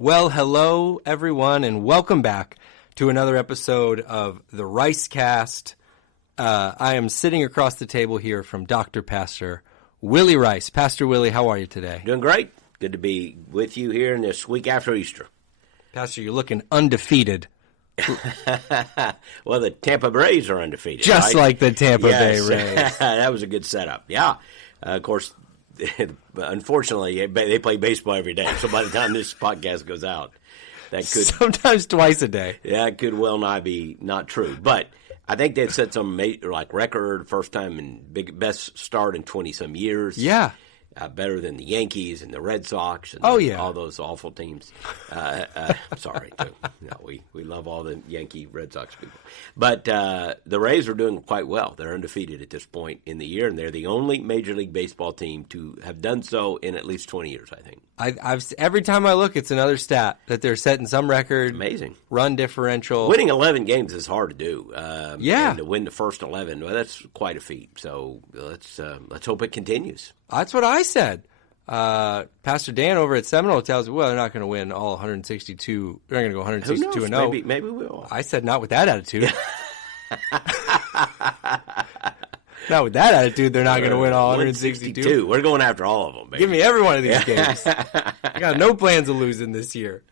Well, hello, everyone, and welcome back to another episode of the Ricecast. I am sitting across the table here from Dr. Pastor Willie Rice. Pastor Willie, how are you today? Doing great. Good to be with you here in this week after Easter. Pastor, you're looking undefeated. Well, the Tampa Rays are undefeated. Just right? like the Tampa Bay Yes. Rays. That was a good setup. Yeah. Of course, unfortunately, they play baseball every day. So by the time this podcast goes out, that could sometimes twice a day. Yeah, it could well not be not true. But I think they've set some record, first time in best start in 20-some years. Yeah. Better than the Yankees and the Red Sox and all those awful teams. Sorry, too. No, we love all the Yankee Red Sox people. But the Rays are doing quite well. They're undefeated at this point in the year, and they're the only Major League Baseball team to have done so in at least 20 years, I think. I've every time I look, it's another stat that they're setting some record. Amazing. Run differential. Winning 11 games is hard to do. Yeah. And to win the first 11, well, that's quite a feat. So let's hope it continues. That's what I said. Pastor Dan over at Seminole tells me, well, they're not going to win all 162. They're not going to go 162 and 0. Maybe we will. I said not with that attitude. Not with that attitude, they're not going to win all 162. We're going after all of them, baby. Give me every one of these games. I got no plans of losing this year.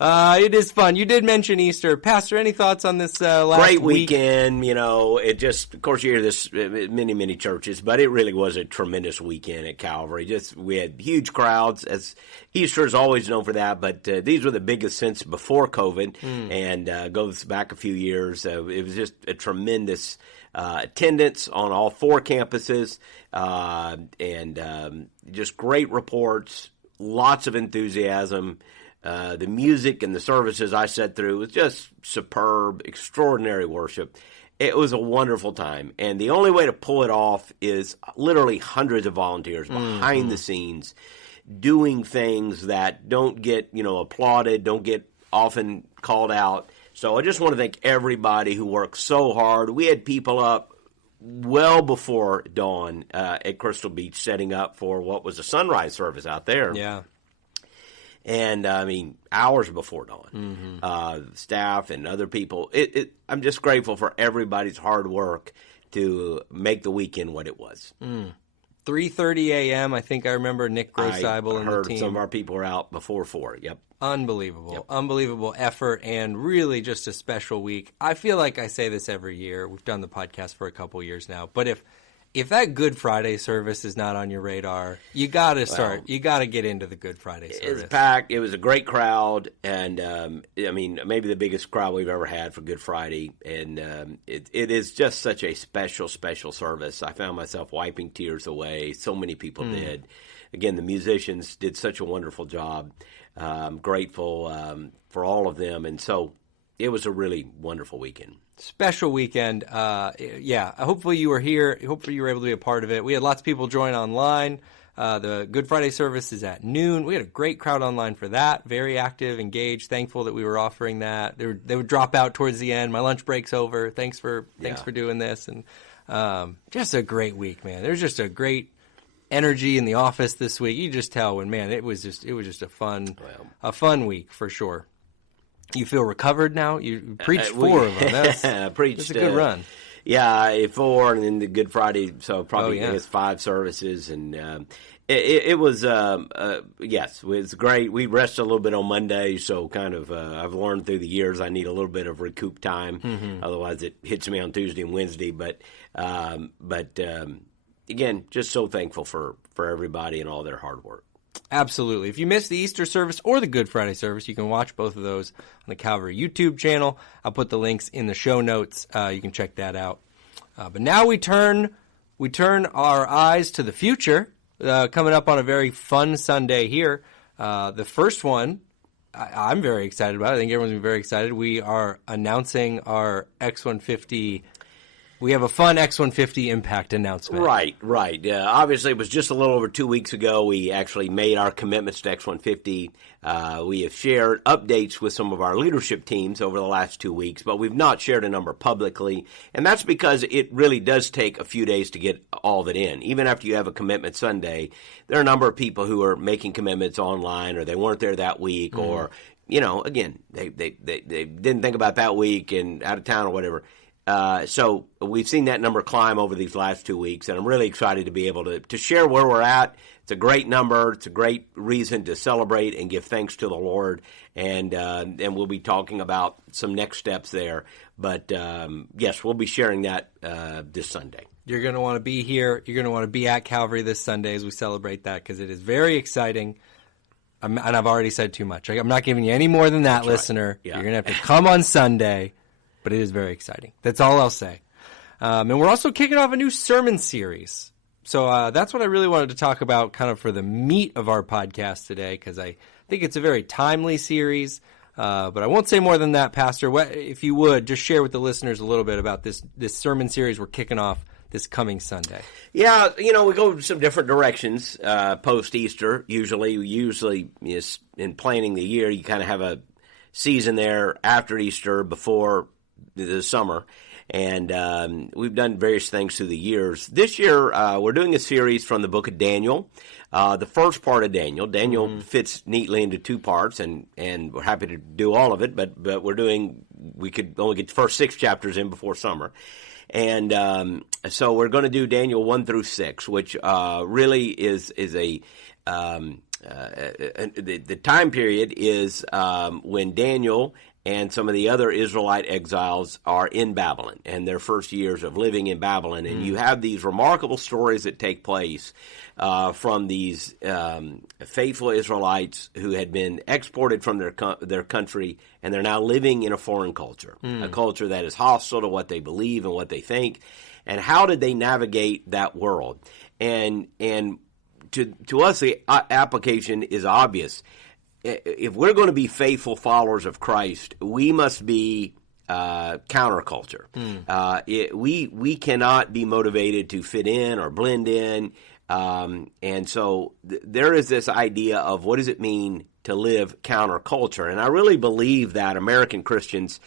It is fun. You did mention Easter. Pastor, any thoughts on this last Great week? weekend, it just, of course, you hear this at many churches, but it really was a tremendous weekend at Calvary. We had huge crowds, as Easter is always known for that, but these were the biggest since before COVID, and goes back a few years. It was just a tremendous attendance on all 4 campuses, and just great reports, lots of enthusiasm. The music and the services I sat through was just superb, extraordinary worship. It was a wonderful time. And the only way to pull it off is literally hundreds of volunteers behind the scenes doing things that don't get, applauded, don't get often called out. So I just want to thank everybody who worked so hard. We had people up well before dawn at Crystal Beach setting up for what was a sunrise service out there. Yeah. And, hours before dawn, staff and other people. I'm just grateful for everybody's hard work to make the weekend what it was. 3:30 a.m., I think I remember Nick Grosseibel and the team. Some of our people were out before 4, yep. Unbelievable. Yep. Unbelievable effort and really just a special week. I feel like I say this every year. We've done the podcast for a couple years now. But if that Good Friday service is not on your radar, you got to start. You got to get into the Good Friday service. It's packed. It was a great crowd, and maybe the biggest crowd we've ever had for Good Friday. And it is just such a special service. I found myself wiping tears away. So many people did. Again, the musicians did such a wonderful job. I'm grateful for all of them, and so it was a really wonderful weekend. Special weekend. Hopefully you were here. Hopefully you were able to be a part of it. We had lots of people join online. The Good Friday service is at noon. We had a great crowd online for that. Very active, engaged, thankful that we were offering that. They would drop out towards the end. My lunch break's over. Thanks for doing this. And just a great week, man. There's just a great energy in the office this week. You just tell when, man, it was just a fun week for sure. You feel recovered now? You preached 4 of them. That's a good run. Yeah, 4, and then the Good Friday, so probably I guess 5 services, and it was yes, it was great. We rested a little bit on Monday, so kind of I've learned through the years I need a little bit of recoup time, otherwise it hits me on Tuesday and Wednesday. But again, just so thankful for everybody and all their hard work. Absolutely. If you missed the Easter service or the Good Friday service, you can watch both of those on the Calvary YouTube channel. I'll put the links in the show notes. You can check that out. But now we turn our eyes to the future. Coming up on a very fun Sunday here. The first one, I'm very excited about. I think everyone's very excited. We are announcing our X-150 We have a fun X-150 impact announcement. Right. Obviously, it was just a little over 2 weeks ago we actually made our commitments to X-150. We have shared updates with some of our leadership teams over the last 2 weeks, but we've not shared a number publicly, and that's because it really does take a few days to get all of it in. Even after you have a commitment Sunday, there are a number of people who are making commitments online, or they weren't there that week, or, again, they didn't think about that week and out of town or whatever. So we've seen that number climb over these last 2 weeks, and I'm really excited to be able to share where we're at. It's a great number. It's a great reason to celebrate and give thanks to the Lord, and we'll be talking about some next steps there. But, yes, we'll be sharing that this Sunday. You're going to want to be here. You're going to want to be at Calvary this Sunday as we celebrate that, because it is very exciting. And I've already said too much. I'm not giving you any more than that, listener. Right. Yeah. You're going to have to come on Sunday. But it is very exciting. That's all I'll say. And we're also kicking off a new sermon series. So that's what I really wanted to talk about kind of for the meat of our podcast today, because I think it's a very timely series. But I won't say more than that, Pastor. If you would, just share with the listeners a little bit about this sermon series we're kicking off this coming Sunday. Yeah, we go some different directions post-Easter. Usually in planning the year, you kind of have a season there after Easter, before the summer, and we've done various things through the years. This year, we're doing a series from the book of Daniel, the first part of Daniel. Daniel fits neatly into 2 parts, and we're happy to do all of it, but we could only get the first 6 chapters in before summer. And so we're going to do Daniel 1 through 6, which really is the time period is when Daniel and some of the other Israelite exiles are in Babylon, and their first years of living in Babylon. And you have these remarkable stories that take place from these faithful Israelites who had been exported from their country, and they're now living in a foreign culture, a culture that is hostile to what they believe and what they think. And how did they navigate that world? And to us, the application is obvious. If we're going to be faithful followers of Christ, we must be counterculture. We cannot be motivated to fit in or blend in. And so there is this idea of what does it mean to live counterculture. And I really believe that American Christians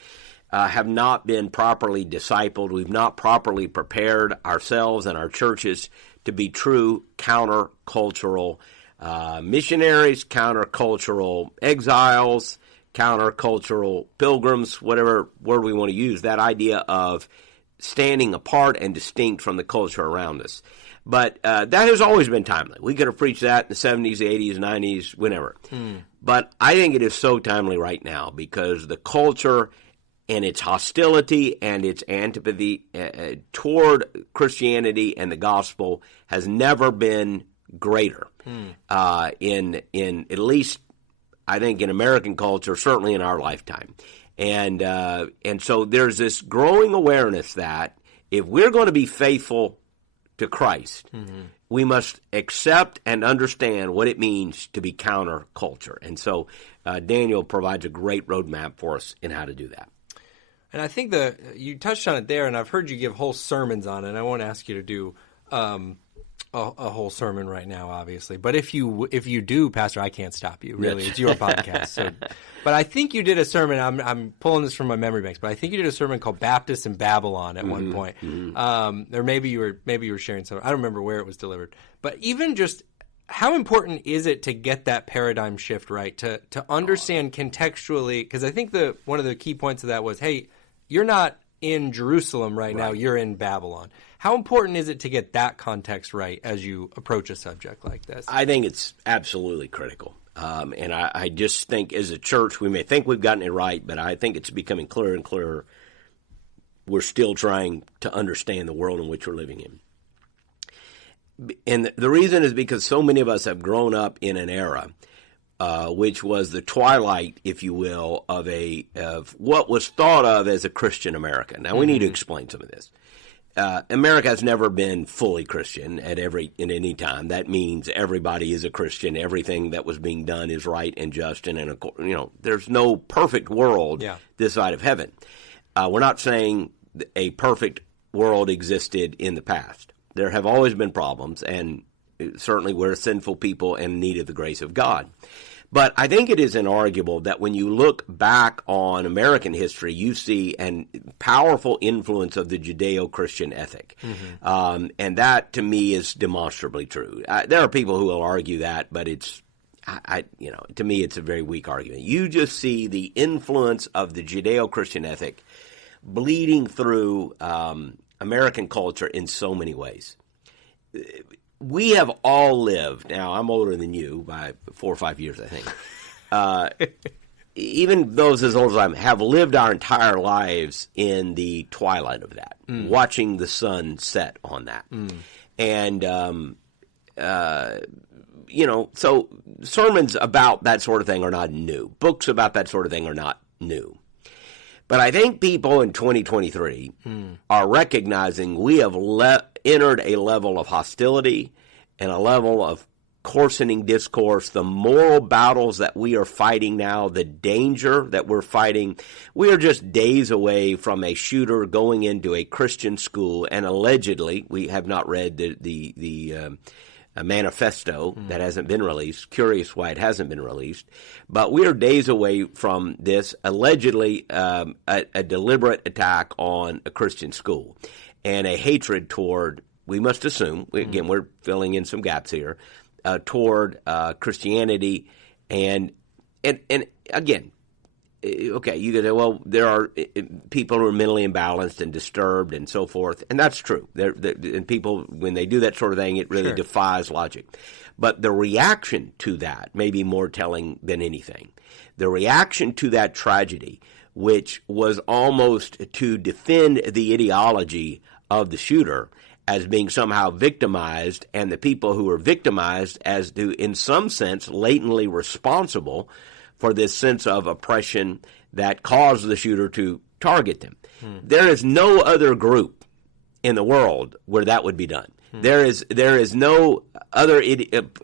have not been properly discipled. We've not properly prepared ourselves and our churches to be true countercultural missionaries, countercultural exiles, countercultural pilgrims, whatever word we want to use, that idea of standing apart and distinct from the culture around us. But that has always been timely. We could have preached that in the 70s, 80s, 90s, whenever. But I think it is so timely right now because the culture and its hostility and its antipathy toward Christianity and the gospel has never been greater in at least, I think, in American culture, certainly in our lifetime. And so there's this growing awareness that if we're going to be faithful to Christ, we must accept and understand what it means to be counterculture. And so Daniel provides a great roadmap for us in how to do that. And I think you touched on it there, and I've heard you give whole sermons on it. And I won't ask you to do a whole sermon right now, obviously. But if you do, Pastor, I can't stop you. Really, it's your podcast. So, but I think you did a sermon. I'm pulling this from my memory banks, but I think you did a sermon called "Baptists in Babylon" at one point. Or maybe you were sharing something. I don't remember where it was delivered. But even just how important is it to get that paradigm shift right, to understand contextually? Because I think one of the key points of that was, hey, you're not in Jerusalem right now, you're in Babylon. How important is it to get that context right as you approach a subject like this? I think it's absolutely critical. And I just think as a church, we may think we've gotten it right, but I think it's becoming clearer and clearer. We're still trying to understand the world in which we're living in. And the reason is because so many of us have grown up in an era which was the twilight, if you will, of what was thought of as a Christian America. Now, we need to explain some of this. America has never been fully Christian in any time. That means everybody is a Christian. Everything that was being done is right and just, and there's no perfect world this side of heaven. We're not saying a perfect world existed in the past. There have always been problems, and certainly we're sinful people and in need of the grace of God. But I think it is inarguable that when you look back on American history, you see a powerful influence of the Judeo-Christian ethic. And that, to me, is demonstrably true. There are people who will argue that, but to me, it's a very weak argument. You just see the influence of the Judeo-Christian ethic bleeding through American culture in so many ways. We have all lived, now I'm older than you by 4 or 5 years, I think. Even those as old as I am have lived our entire lives in the twilight of that, watching the sun set on that. And, so sermons about that sort of thing are not new. Books about that sort of thing are not new. But I think people in 2023 are recognizing we have entered a level of hostility and a level of coarsening discourse, the moral battles that we are fighting now, the danger that we're fighting. We are just days away from a shooter going into a Christian school, and allegedly, we have not read the manifesto that hasn't been released. Curious why it hasn't been released. But we are days away from this allegedly a deliberate attack on a Christian school and a hatred toward, we must assume, again, we're filling in some gaps here, toward Christianity. And again, okay, you could say, well, there are people who are mentally imbalanced and disturbed and so forth, and that's true. And people, when they do that sort of thing, it really defies logic. But the reaction to that may be more telling than anything. The reaction to that tragedy, which was almost to defend the ideology of the shooter as being somehow victimized, and the people who were victimized as to, in some sense, latently responsible for this sense of oppression that caused the shooter to target them. There is no other group in the world where that would be done. There is no other,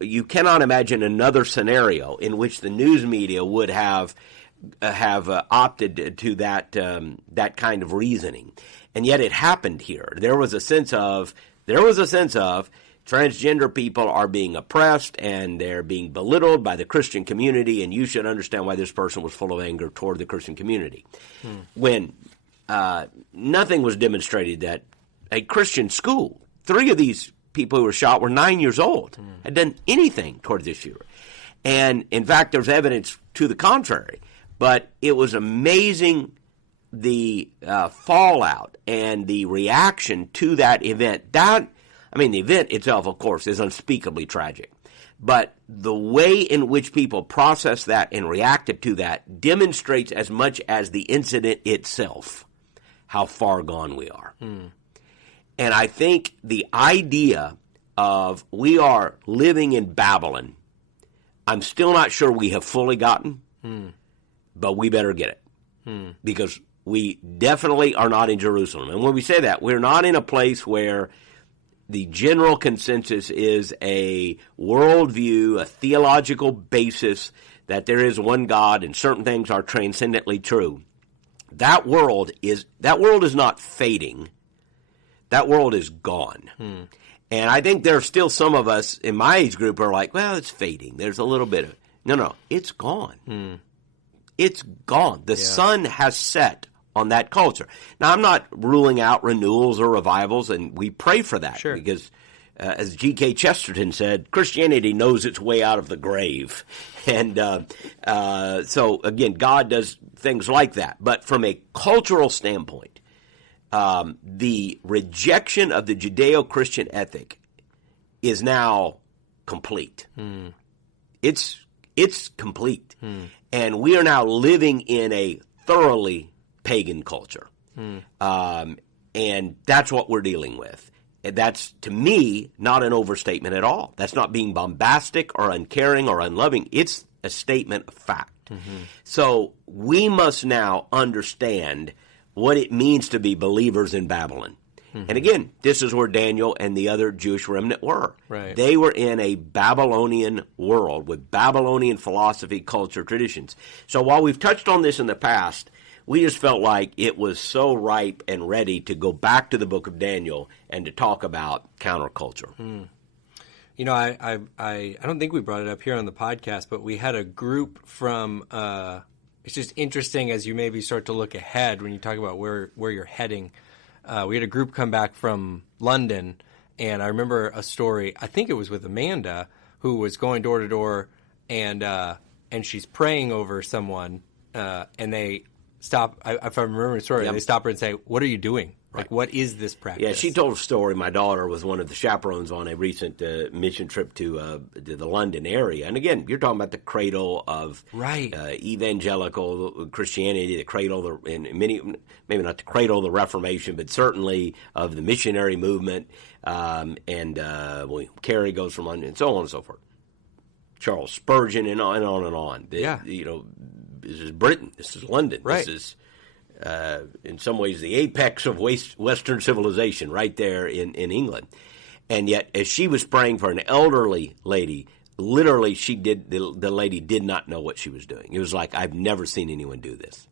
you cannot imagine another scenario in which the news media would have opted to that kind of reasoning. And yet it happened here. There was a sense of transgender people are being oppressed and they're being belittled by the Christian community, and you should understand why this person was full of anger toward the Christian community. When nothing was demonstrated that a Christian school, 3 of these people who were shot were 9 years old, had done anything toward this shooter. And in fact, there's evidence to the contrary. But it was amazing the fallout and the reaction to that event. The event itself, of course, is unspeakably tragic. But the way in which people processed that and reacted to that demonstrates as much as the incident itself how far gone we are. And I think the idea of we are living in Babylon, I'm still not sure we have fully gotten, but we better get it. Because we definitely are not in Jerusalem. And when we say that, we're not in a place where the general consensus is a worldview, a theological basis that there is one God and certain things are transcendently true. That world is not fading. That world is gone. And I think there are still some of us in my age group who are like, well, it's fading. There's a little bit of no, it's gone. It's gone. The sun has set on that culture. Now, I'm not ruling out renewals or revivals, and we pray for that because, as G.K. Chesterton said, Christianity knows its way out of the grave. And so, again, God does things like that. But from a cultural standpoint, the rejection of the Judeo-Christian ethic is now complete. It's complete. And we are now living in a thoroughly pagan culture. And that's what we're dealing with. And that's, to me, not an overstatement at all. That's not being bombastic or uncaring or unloving. It's a statement of fact. So we must now understand what it means to be believers in Babylon. And again, this is where Daniel and the other Jewish remnant were. They were in a Babylonian world with Babylonian philosophy, culture, traditions. So while we've touched on this in the past, we just felt like it was so ripe and ready to go back to the book of Daniel and to talk about counterculture. You know, I don't think we brought it up here on the podcast, but we had a group from it's just interesting as you maybe start to look ahead when you talk about where you're heading. We had a group come back from London, and I remember a story, I think it was with Amanda, who was going door to door, and she's praying over someone, and they stop, if I remember the story, they stop her and say, "What are you doing? Like, what is this practice?" Yeah, she told a story. My daughter was one of the chaperones on a recent mission trip to the London area. And again, you're talking about the cradle of evangelical Christianity, the cradle, and maybe not the cradle of the Reformation, but certainly of the missionary movement. William Carey goes from London, and so on and so forth. Charles Spurgeon, and on and on and on. You know, this is Britain. This is London. Right. This is in some ways the apex of Western civilization right there in England. And yet, as she was praying for an elderly lady, literally the lady did not know what she was doing. It was like, I've never seen anyone do this.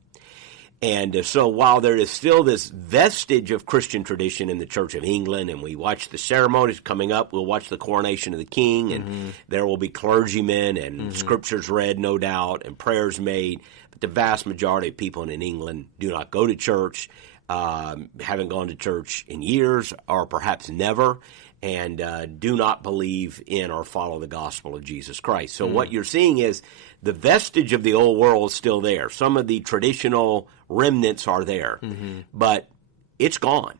And so while there is still this vestige of Christian tradition in the Church of England, and we watch the ceremonies coming up, we'll watch the coronation of the king, and there will be clergymen and scriptures read, no doubt, and prayers made. But the vast majority of people in England do not go to church, haven't gone to church in years, or perhaps never, and do not believe in or follow the gospel of Jesus Christ. So what you're seeing is the vestige of the old world is still there. Some of the traditional remnants are there, but it's gone.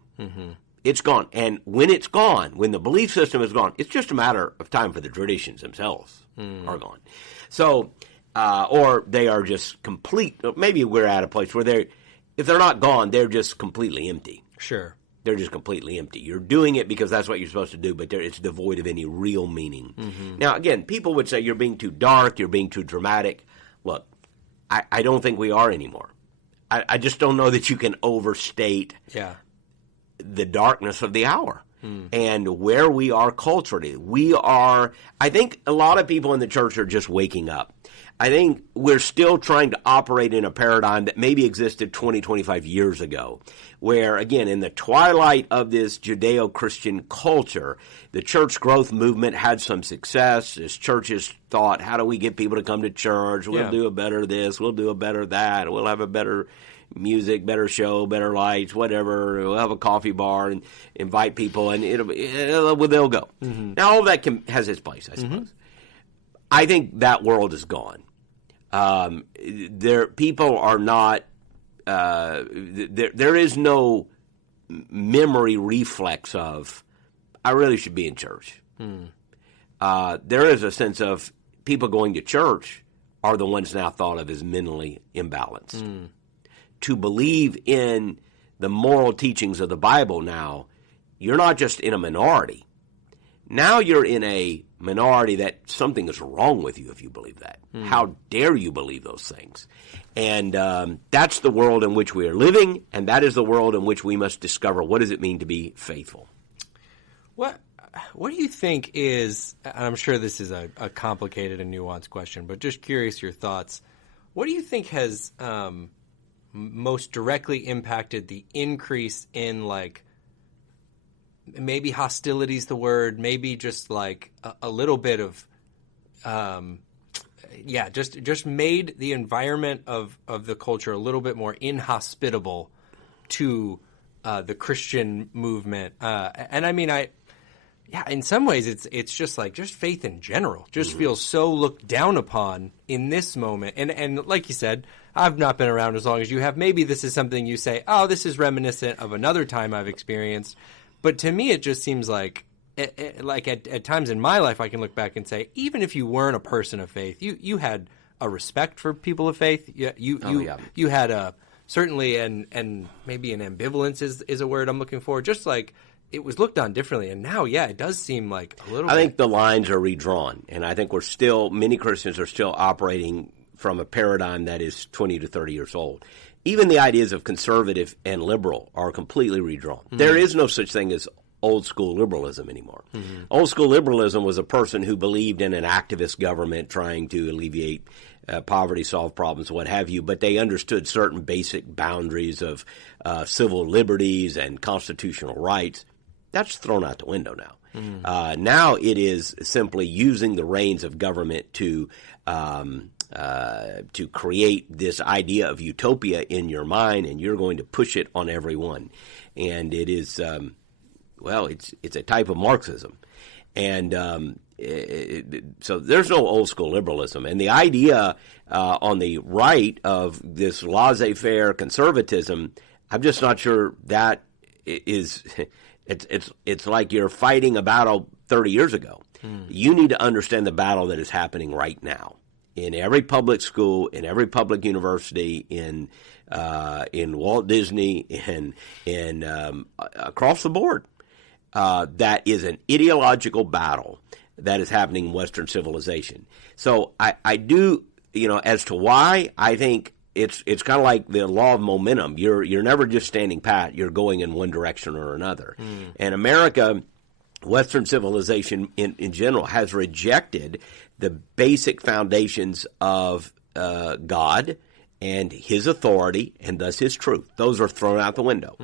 It's gone. And when it's gone, when the belief system is gone, it's just a matter of time for the traditions themselves are gone. So, or they are just complete. Maybe we're at a place where if they're not gone, they're just completely empty. Sure. They're just completely empty. You're doing it because that's what you're supposed to do, but it's devoid of any real meaning. Now, again, people would say you're being too dark, you're being too dramatic. Look, I don't think we are anymore. I just don't know that you can overstate the darkness of the hour and where we are culturally. I think a lot of people in the church are just waking up. I think we're still trying to operate in a paradigm that maybe existed 20, 25 years ago, where, again, in the twilight of this Judeo-Christian culture, the church growth movement had some success as churches thought, how do we get people to come to church? We'll do a better this, we'll do a better that, we'll have a better music, better show, better lights, whatever. We'll have a coffee bar and invite people, and they'll go. Now, all of that has its place, I suppose. I think that world is gone. People are not. There is no memory reflex of, I really should be in church. There is a sense of people going to church are the ones now thought of as mentally imbalanced. To believe in the moral teachings of the Bible now, you're not just in a minority. Now you're in a minority that something is wrong with you if you believe that. How dare you believe those things? And that's the world in which we are living, and that is the world in which we must discover what does it mean to be faithful. What do you think is, and I'm sure this is a complicated and nuanced question, but just curious your thoughts. What do you think has most directly impacted the increase in, like, maybe hostility is the word, maybe just like a little bit of, just made the environment of the culture a little bit more inhospitable to the Christian movement? And I mean, in some ways it's just like, just faith in general just feels so looked down upon in this moment. And like you said, I've not been around as long as you have. Maybe this is something you say, oh, this is reminiscent of another time I've experienced. But to me, it just seems like at times in my life, I can look back and say, even if you weren't a person of faith, you had a respect for people of faith. You had a certainly and maybe an ambivalence is a word I'm looking for. Just like it was looked on differently, and now, it does seem like a little. I think the lines are redrawn, and I think many Christians are still operating from a paradigm that is 20 to 30 years old. Even the ideas of conservative and liberal are completely redrawn. There is no such thing as old school liberalism anymore. Old school liberalism was a person who believed in an activist government trying to alleviate poverty solved problems, what have you, but they understood certain basic boundaries of civil liberties and constitutional rights. That's thrown out the window now. Now it is simply using the reins of government to create this idea of utopia in your mind, and you're going to push it on everyone. And it is, it's a type of Marxism. And so there's no old school liberalism. And the idea on the right of this laissez-faire conservatism, I'm just not sure that is. It's like you're fighting a battle 30 years ago. You need to understand the battle that is happening right now in every public school, in every public university, in Walt Disney, in across the board. That is an ideological battle that is happening in Western civilization. So I do, as to why, I think it's kind of like the law of momentum. You're never just standing pat. You're going in one direction or another. And America, Western civilization in general, has rejected the basic foundations of God and his authority and thus his truth. Those are thrown out the window.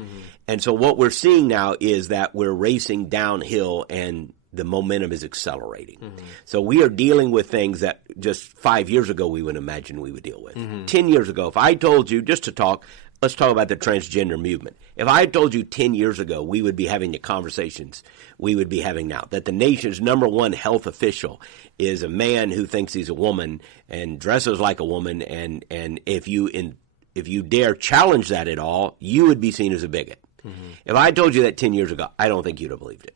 And so what we're seeing now is that we're racing downhill and the momentum is accelerating. So we are dealing with things that just 5 years ago we would imagine we would deal with. 10 years ago, if I told you, just to talk, let's talk about the transgender movement. If I had told you 10 years ago we would be having the conversations we would be having now, that the nation's number one health official is a man who thinks he's a woman and dresses like a woman, and if you dare challenge that at all, you would be seen as a bigot. If I had told you that 10 years ago, I don't think you'd have believed it.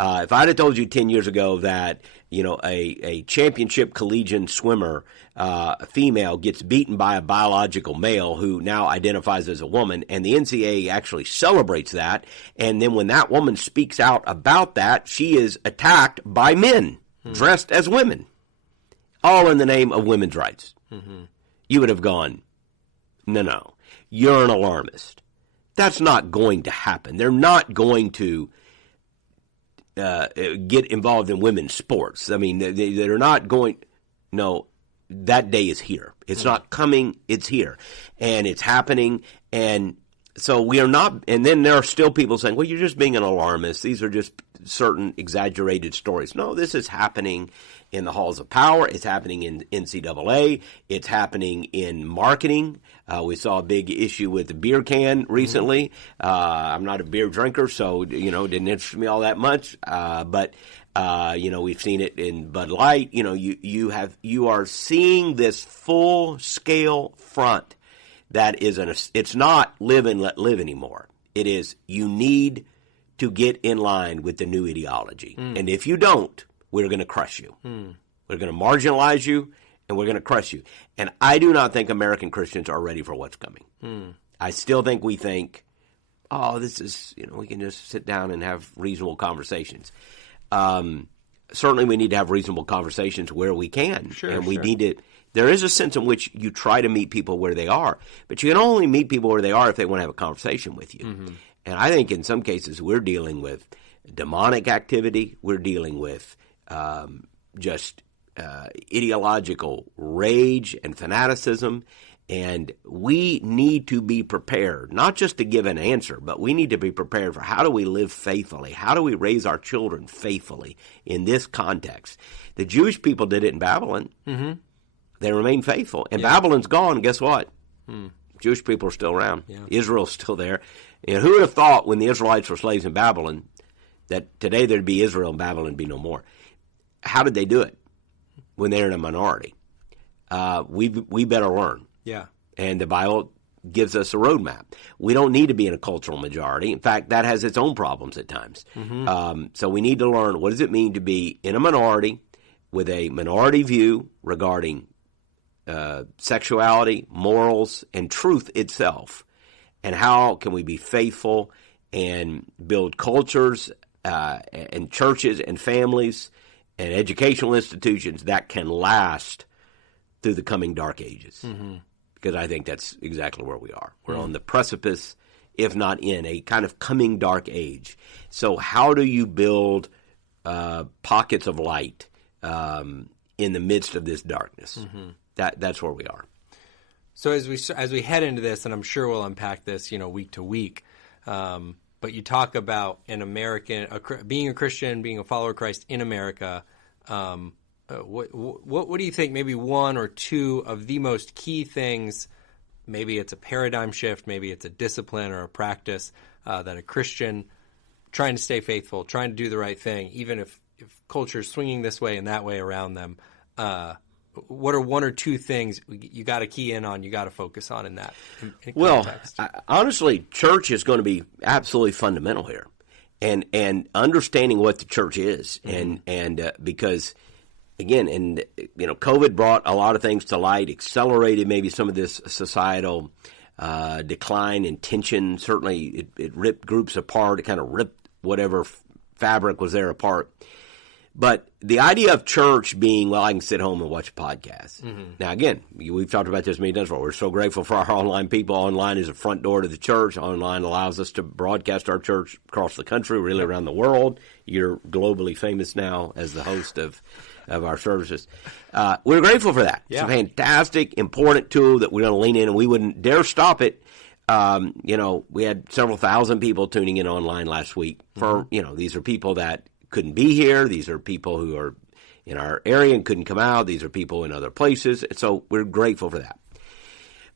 If I'd have told you 10 years ago that, a championship collegiate swimmer, a female, gets beaten by a biological male who now identifies as a woman, and the NCAA actually celebrates that, and then when that woman speaks out about that, she is attacked by men dressed as women, all in the name of women's rights. You would have gone, no, you're an alarmist. That's not going to happen. They're not going to get involved in women's sports. I mean, they're not going. No, that day is here. It's not coming. It's here, and it's happening. And so we are not. And then there are still people saying, "Well, you're just being an alarmist. These are just certain exaggerated stories." No, this is happening in the halls of power. It's happening in NCAA. It's happening in marketing. We saw a big issue with the beer can recently. I'm not a beer drinker, so, it didn't interest me all that much. But we've seen it in Bud Light. You are seeing this full scale front that is it's not live and let live anymore. It is, you need to get in line with the new ideology. And if you don't, we're going to crush you. We're going to marginalize you, and we're going to crush you. And I do not think American Christians are ready for what's coming. I still think we think, this is, we can just sit down and have reasonable conversations. Certainly we need to have reasonable conversations where we can. And we need to, there is a sense in which you try to meet people where they are, but you can only meet people where they are if they want to have a conversation with you. And I think in some cases we're dealing with demonic activity. We're dealing with ideological rage and fanaticism, and we need to be prepared, not just to give an answer, but we need to be prepared for how do we live faithfully? How do we raise our children faithfully in this context? The Jewish people did it in Babylon. They remained faithful. And Babylon's gone, guess what? Jewish people are still around. Israel's still there. And who would have thought when the Israelites were slaves in Babylon that today there'd be Israel and Babylon be no more? How did they do it when they're in a minority? We better learn. And the Bible gives us a roadmap. We don't need to be in a cultural majority. In fact, that has its own problems at times. So we need to learn, what does it mean to be in a minority with a minority view regarding sexuality, morals, and truth itself? And how can we be faithful and build cultures and churches and families and educational institutions that can last through the coming dark ages? Because I think that's exactly where we are. We're on the precipice, if not in, a kind of coming dark age. So how do you build pockets of light in the midst of this darkness? that's where we are. So as we head into this, and I'm sure we'll unpack this, week to week. But you talk about being a Christian, being a follower of Christ in America. What do you think? Maybe one or two of the most key things. Maybe it's a paradigm shift. Maybe it's a discipline or a practice that a Christian trying to stay faithful, trying to do the right thing, even if culture is swinging this way and that way around them. What are one or two things you got to key in on, you got to focus on in that context? Honestly, church is going to be absolutely fundamental here, and understanding what the church is, and because again, COVID brought a lot of things to light, accelerated maybe some of this societal decline and tension. Certainly, it ripped groups apart. It kind of ripped whatever fabric was there apart. But the idea of church being, well, I can sit home and watch a podcast. Mm-hmm. Now, again, we've talked about this many times before. We're so grateful for our online people. Online is a front door to the church. Online allows us to broadcast our church across the country, really around the world. You're globally famous now as the host of our services. We're grateful for that. Yeah. It's a fantastic, important tool that we're going to lean in, and we wouldn't dare stop it. We had several thousand people tuning in online last week. For these are people that couldn't be here. These are people who are in our area and couldn't come out. These are people in other places. So we're grateful for that.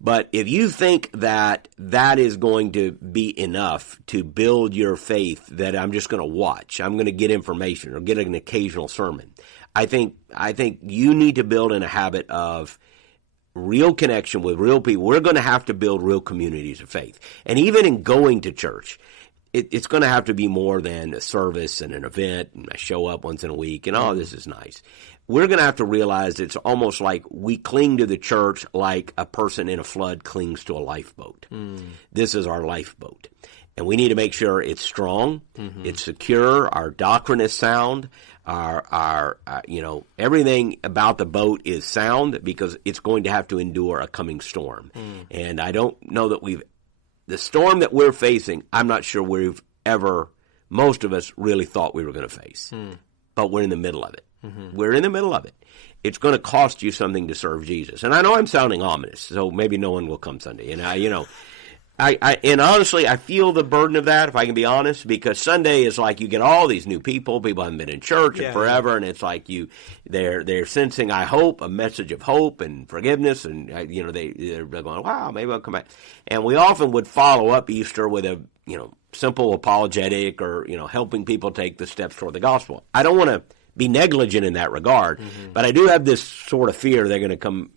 But if you think that is going to be enough to build your faith, that I'm just going to watch, I'm going to get information or get an occasional sermon, I think you need to build in a habit of real connection with real people. We're going to have to build real communities of faith. And even in going to church, it's going to have to be more than a service and an event, and I show up once in a week, and this is nice. We're going to have to realize it's almost like we cling to the church like a person in a flood clings to a lifeboat. This is our lifeboat. And we need to make sure it's strong, it's secure, our doctrine is sound, our everything about the boat is sound, because it's going to have to endure a coming storm. And I don't know that the storm that we're facing, I'm not sure most of us really thought we were going to face. But we're in the middle of it. We're in the middle of it. It's going to cost you something to serve Jesus. And I know I'm sounding ominous, so maybe no one will come Sunday. And and honestly, I feel the burden of that, if I can be honest, because Sunday is like you get all these new people haven't been in church in forever, and it's like they're sensing, I hope, a message of hope and forgiveness, and they're going, wow, maybe I'll come back. And we often would follow up Easter with a simple apologetic or helping people take the steps toward the gospel. I don't want to be negligent in that regard, but I do have this sort of fear they're going to come,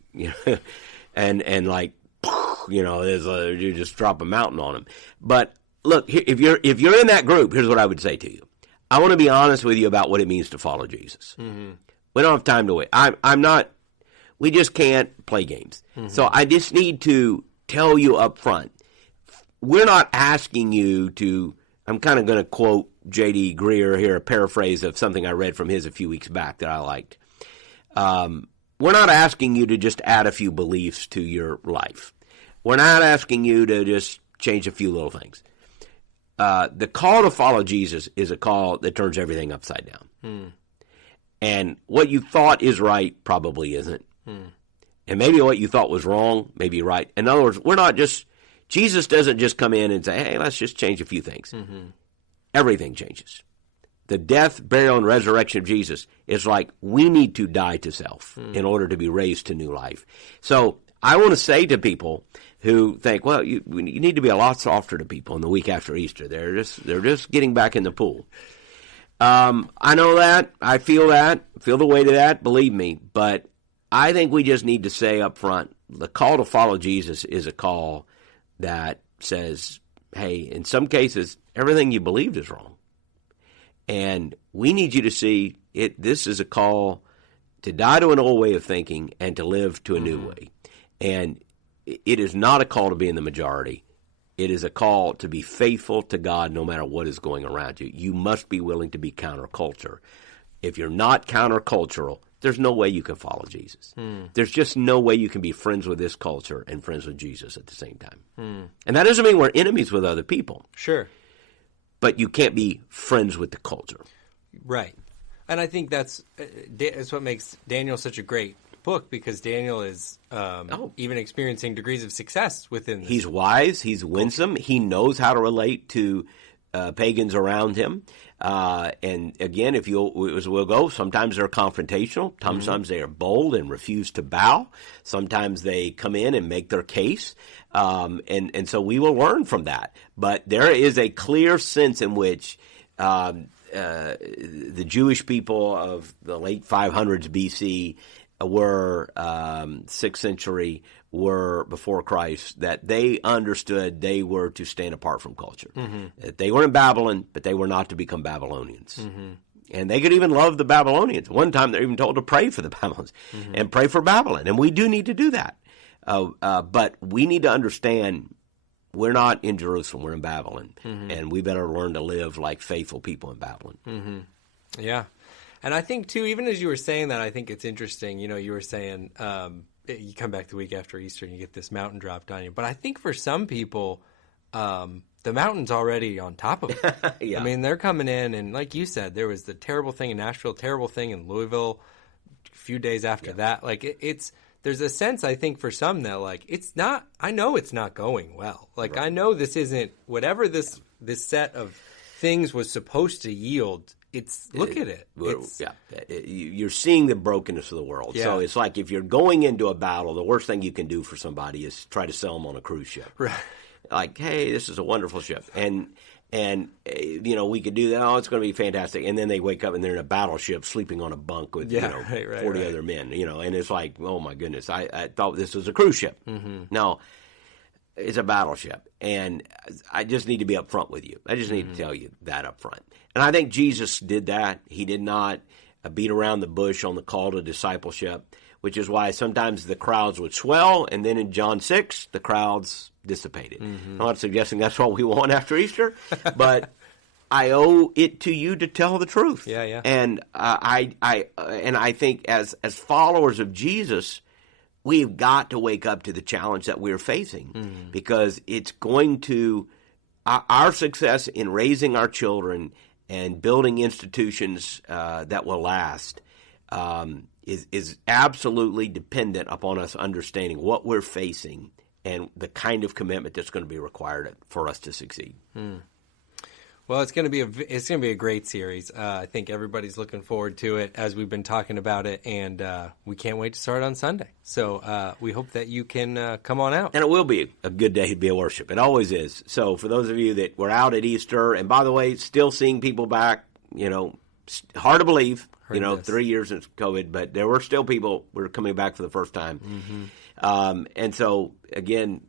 and like. You just drop a mountain on them. But look, if you're in that group, here's what I would say to you. I want to be honest with you about what it means to follow Jesus. We don't have time to wait. I'm not. We just can't play games. So I just need to tell you up front. We're not asking you to. I'm kind of going to quote J.D. Greer here, a paraphrase of something I read from his a few weeks back that I liked. We're not asking you to just add a few beliefs to your life. We're not asking you to just change a few little things. The call to follow Jesus is a call that turns everything upside down. And what you thought is right probably isn't. And maybe what you thought was wrong may be right. In other words, Jesus doesn't just come in and say, hey, let's just change a few things. Everything changes. The death, burial, and resurrection of Jesus is like we need to die to self in order to be raised to new life. So I want to say to people who think, well, you need to be a lot softer to people in the week after Easter. They're just getting back in the pool. I know that. I feel that. Feel the weight of that. Believe me. But I think we just need to say up front, the call to follow Jesus is a call that says, hey, in some cases, everything you believed is wrong. And we need you to see it. This is a call to die to an old way of thinking and to live to a new way. And it is not a call to be in the majority. It is a call to be faithful to God no matter what is going around you. You must be willing to be counterculture. If you're not countercultural, there's no way you can follow Jesus. There's just no way you can be friends with this culture and friends with Jesus at the same time. And that doesn't mean we're enemies with other people. Sure. But you can't be friends with the culture. Right. And I think that's what makes Daniel such a great book because Daniel is even experiencing degrees of success within this. He's wise. He's winsome. He knows how to relate to pagans around him. And again, as we'll go, sometimes they're confrontational. Sometimes they are bold and refuse to bow. Sometimes they come in and make their case. And so we will learn from that. But there is a clear sense in which the Jewish people of the late 500s BC were 6th century were before Christ, that they understood they were to stand apart from culture. That they were in Babylon, but they were not to become Babylonians. And they could even love the Babylonians. One time they're even told to pray for the Babylonians and pray for Babylon. And we do need to do that. But we need to understand we're not in Jerusalem, we're in Babylon. And we better learn to live like faithful people in Babylon. Yeah. And I think, too, even as you were saying that, I think it's interesting. You know, you were saying you come back the week after Easter and you get this mountain dropped on you. But I think for some people, the mountain's already on top of them. I mean, they're coming in, and like you said, there was the terrible thing in Nashville, terrible thing in Louisville a few days after that. Like, there's a sense, I think, for some that, like, it's not – I know it's not going well. Like, I know this isn't – whatever this set of things was supposed to yield – look at it. You're seeing the brokenness of the world. So it's like if you're going into a battle, the worst thing you can do for somebody is try to sell them on a cruise ship. Right. Like, hey, this is a wonderful ship. And you know, we could do that. Oh, it's going to be fantastic. And then they wake up and they're in a battleship sleeping on a bunk with 40 other men. You know, and it's like, oh, my goodness, I thought this was a cruise ship. No. It's a battleship, and I just need to be up front with you. I just need to tell you that up front. And I think Jesus did that. He did not beat around the bush on the call to discipleship, which is why sometimes the crowds would swell, and then in John 6, the crowds dissipated. I'm not suggesting that's what we want after Easter, but I owe it to you to tell the truth. And I think as followers of Jesus, we've got to wake up to the challenge that we're facing because it's going to our success in raising our children and building institutions that will last is absolutely dependent upon us understanding what we're facing and the kind of commitment that's going to be required for us to succeed. Well, it's going to be a great series. I think everybody's looking forward to it as we've been talking about it, and we can't wait to start on Sunday. So we hope that you can come on out. And it will be a good day to be at worship. It always is. So for those of you that were out at Easter, and by the way, still seeing people back, you know, hard to believe, 3 years since COVID, but there were still people who were coming back for the first time. And so, again,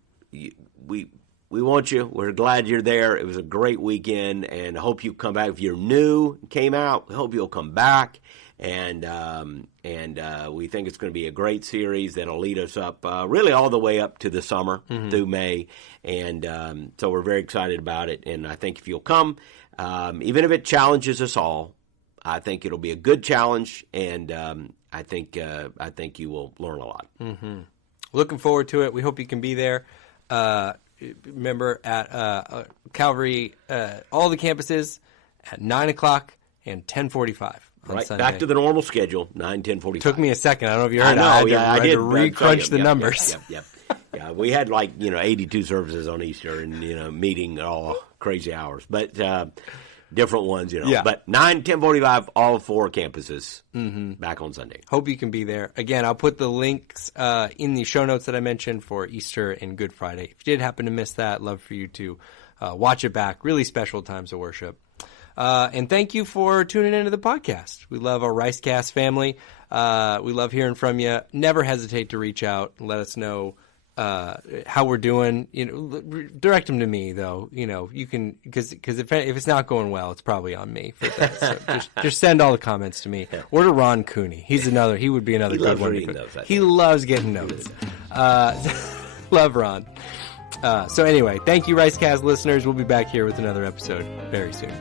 we want you. We're glad you're there. It was a great weekend, and I hope you come back. If you're new, came out, we hope you'll come back. And we think it's going to be a great series that'll lead us up really all the way up to the summer through May. And so we're very excited about it. And I think if you'll come, even if it challenges us all, I think it'll be a good challenge. And I think you will learn a lot. Looking forward to it. We hope you can be there. Remember, at Calvary, all the campuses at 9 o'clock and 10:45 on Sunday. Back to the normal schedule, 9, 10:45. Took me a second. I don't know if you heard. I had to re-crunch the numbers. Yeah, we had 82 services on Easter and, meeting all crazy hours. But different ones, But 9, 10:45, all 4 campuses back on Sunday. Hope you can be there. Again, I'll put the links in the show notes that I mentioned for Easter and Good Friday. If you did happen to miss that, love for you to watch it back. Really special times of worship. And thank you for tuning into the podcast. We love our Ricecast family. We love hearing from you. Never hesitate to reach out and let us know how we're doing. Direct them to me though. You can because if it's not going well, it's probably on me for that. So just send all the comments to me or to Ron Cooney. He would be another good one. He loves getting notes. Love Ron. So anyway, thank you, Ricecast listeners. We'll be back here with another episode very soon.